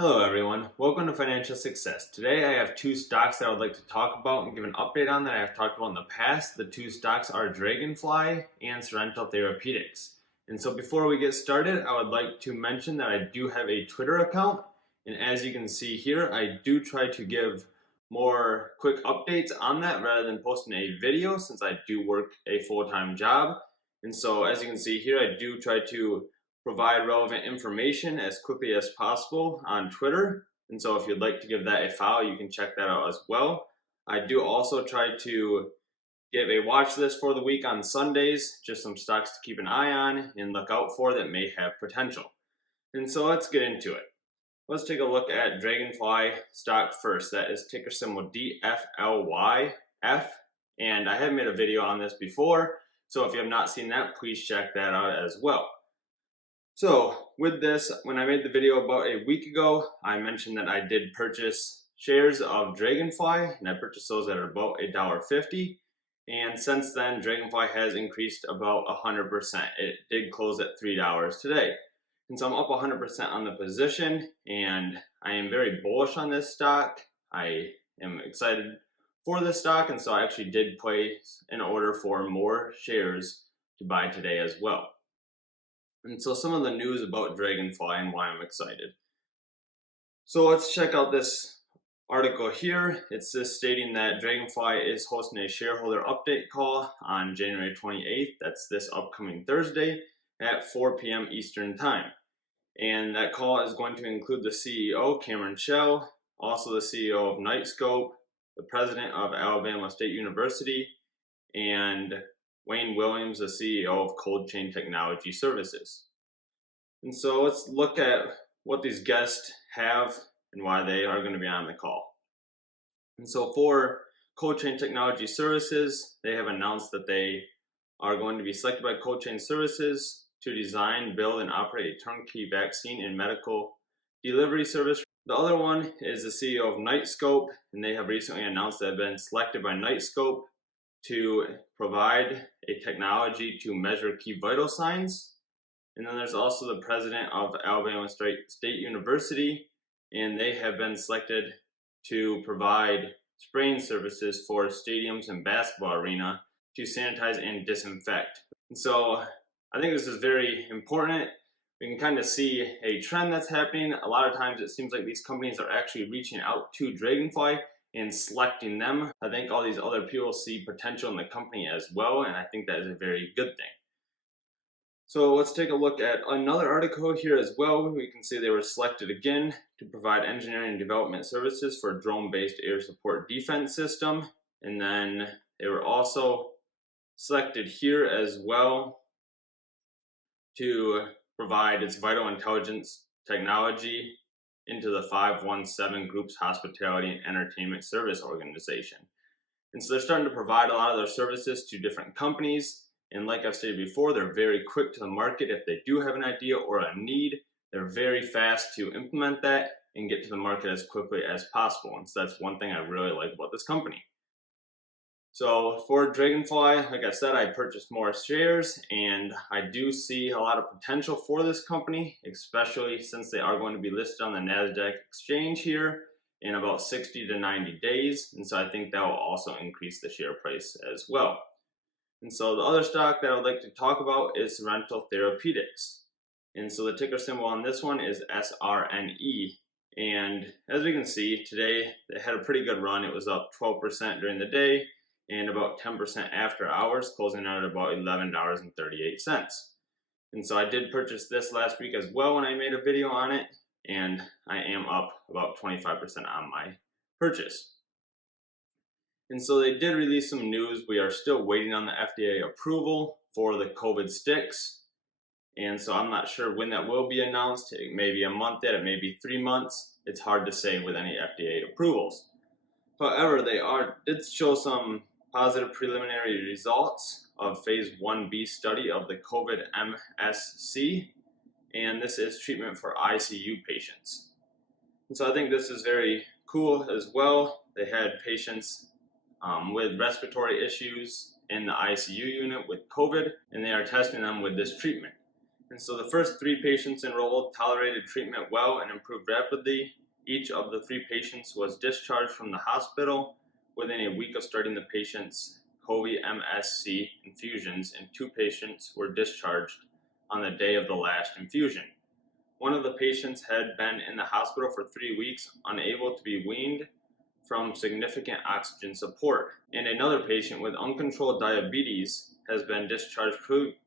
Hello everyone, welcome to Financial Success. Today I have two stocks that I would like to talk about and give an update on that I have talked about in the past. The two stocks are Draganfly and Sorrento Therapeutics. And so before we get started, I would like to mention that I do have a Twitter account. And as you can see here, I do try to give more quick updates on that rather than posting a video since I do work a full-time job. And so as you can see here, I do try to provide relevant information as quickly as possible on Twitter. And so if you'd like to give that a follow, you can check that out as well. I do also try to give a watch list for the week on Sundays, just some stocks to keep an eye on and look out for that may have potential. And so let's get into it. Let's take a look at Draganfly stock first. That is ticker symbol DFLYF. And I have made a video on this before, so if you have not seen that, please check that out as well. So with this, when I made the video about a week ago, I mentioned that I did purchase shares of Draganfly, and I purchased those at about $1.50. And since then, Draganfly has increased about 100%. It did close at $3 today. And so I'm up 100% on the position, and I am very bullish on this stock. I am excited for this stock, and so I actually did place an order for more shares to buy today as well. And so some of the news about Draganfly and why I'm excited. So let's check out this article here. It's just stating that Draganfly is hosting a shareholder update call on January 28th. That's this upcoming Thursday at 4 p.m. Eastern Time. And that call is going to include the CEO, Cameron Shell, also the CEO of Knightscope, the president of Alabama State University, and Wayne Williams, the CEO of Cold Chain Technology Services. And so let's look at what these guests have and why they are going to be on the call. And so for Cold Chain Technology Services, they have announced that they are going to be selected by Cold Chain Services to design, build, and operate a turnkey vaccine and medical delivery service. The other one is the CEO of Knightscope, and they have recently announced that they've been selected by Knightscope to provide a technology to measure key vital signs. And then there's also the president of Alabama State University, and they have been selected to provide spraying services for stadiums and basketball arena to sanitize and disinfect. And so I think this is very important. We can kind of see a trend that's happening. A lot of times it seems like these companies are actually reaching out to Draganfly and selecting them. I think all these other people see potential in the company as well, and I think that is a very good thing. So let's take a look at another article here as well. We can see they were selected again to provide engineering and development services for a drone-based air support defense system. And then they were also selected here as well to provide its vital intelligence technology into the 517 Group's Hospitality and Entertainment Service Organization. And so they're starting to provide a lot of their services to different companies. And like I've stated before, they're very quick to the market. If they do have an idea or a need, they're very fast to implement that and get to the market as quickly as possible. And so that's one thing I really like about this company. So for Draganfly, like I said, I purchased more shares, and I do see a lot of potential for this company, especially since they are going to be listed on the NASDAQ exchange here in about 60 to 90 days. And so I think that will also increase the share price as well. And so the other stock that I would like to talk about is Sorrento Therapeutics. And so the ticker symbol on this one is SRNE. And as we can see, today they had a pretty good run. It was up 12% during the day and about 10% after hours, closing out at about $11.38. And so I did purchase this last week as well when I made a video on it, and I am up about 25% on my purchase. And so they did release some news. We are still waiting on the FDA approval for the COVID sticks. And so I'm not sure when that will be announced. It may be a month yet, it may be 3 months. It's hard to say with any FDA approvals. However, they did show some positive preliminary results of phase 1B study of the COVID MSC. And this is treatment for ICU patients. And so I think this is very cool as well. They had patients with respiratory issues in the ICU unit with COVID, and they are testing them with this treatment. And so the first 3 patients enrolled tolerated treatment well and improved rapidly. Each of the 3 patients was discharged from the hospital within a week of starting the patient's COVID-MSC infusions, and 2 patients were discharged on the day of the last infusion. One of the patients had been in the hospital for 3 weeks, unable to be weaned from significant oxygen support, and another patient with uncontrolled diabetes has been discharged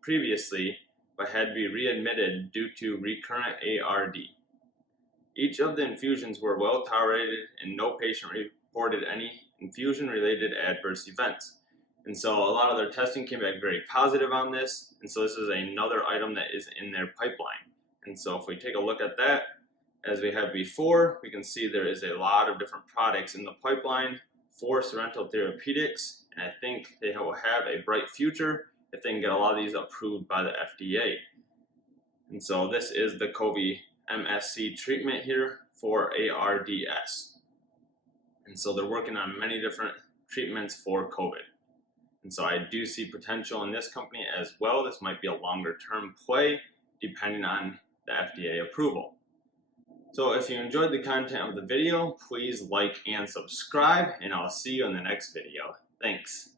previously but had to be readmitted due to recurrent ARD. Each of the infusions were well tolerated and no patient reported any infusion-related adverse events. And so a lot of their testing came back very positive on this, and so this is another item that is in their pipeline. And so if we take a look at that, as we have before, we can see there is a lot of different products in the pipeline for Sorrento Therapeutics, and I think they will have a bright future if they can get a lot of these approved by the FDA. And so this is the COVID-MSC treatment here for ARDS. And so they're working on many different treatments for COVID. And so I do see potential in this company as well. This might be a longer term play depending on the FDA approval. So if you enjoyed the content of the video, please like and subscribe, and I'll see you in the next video. Thanks.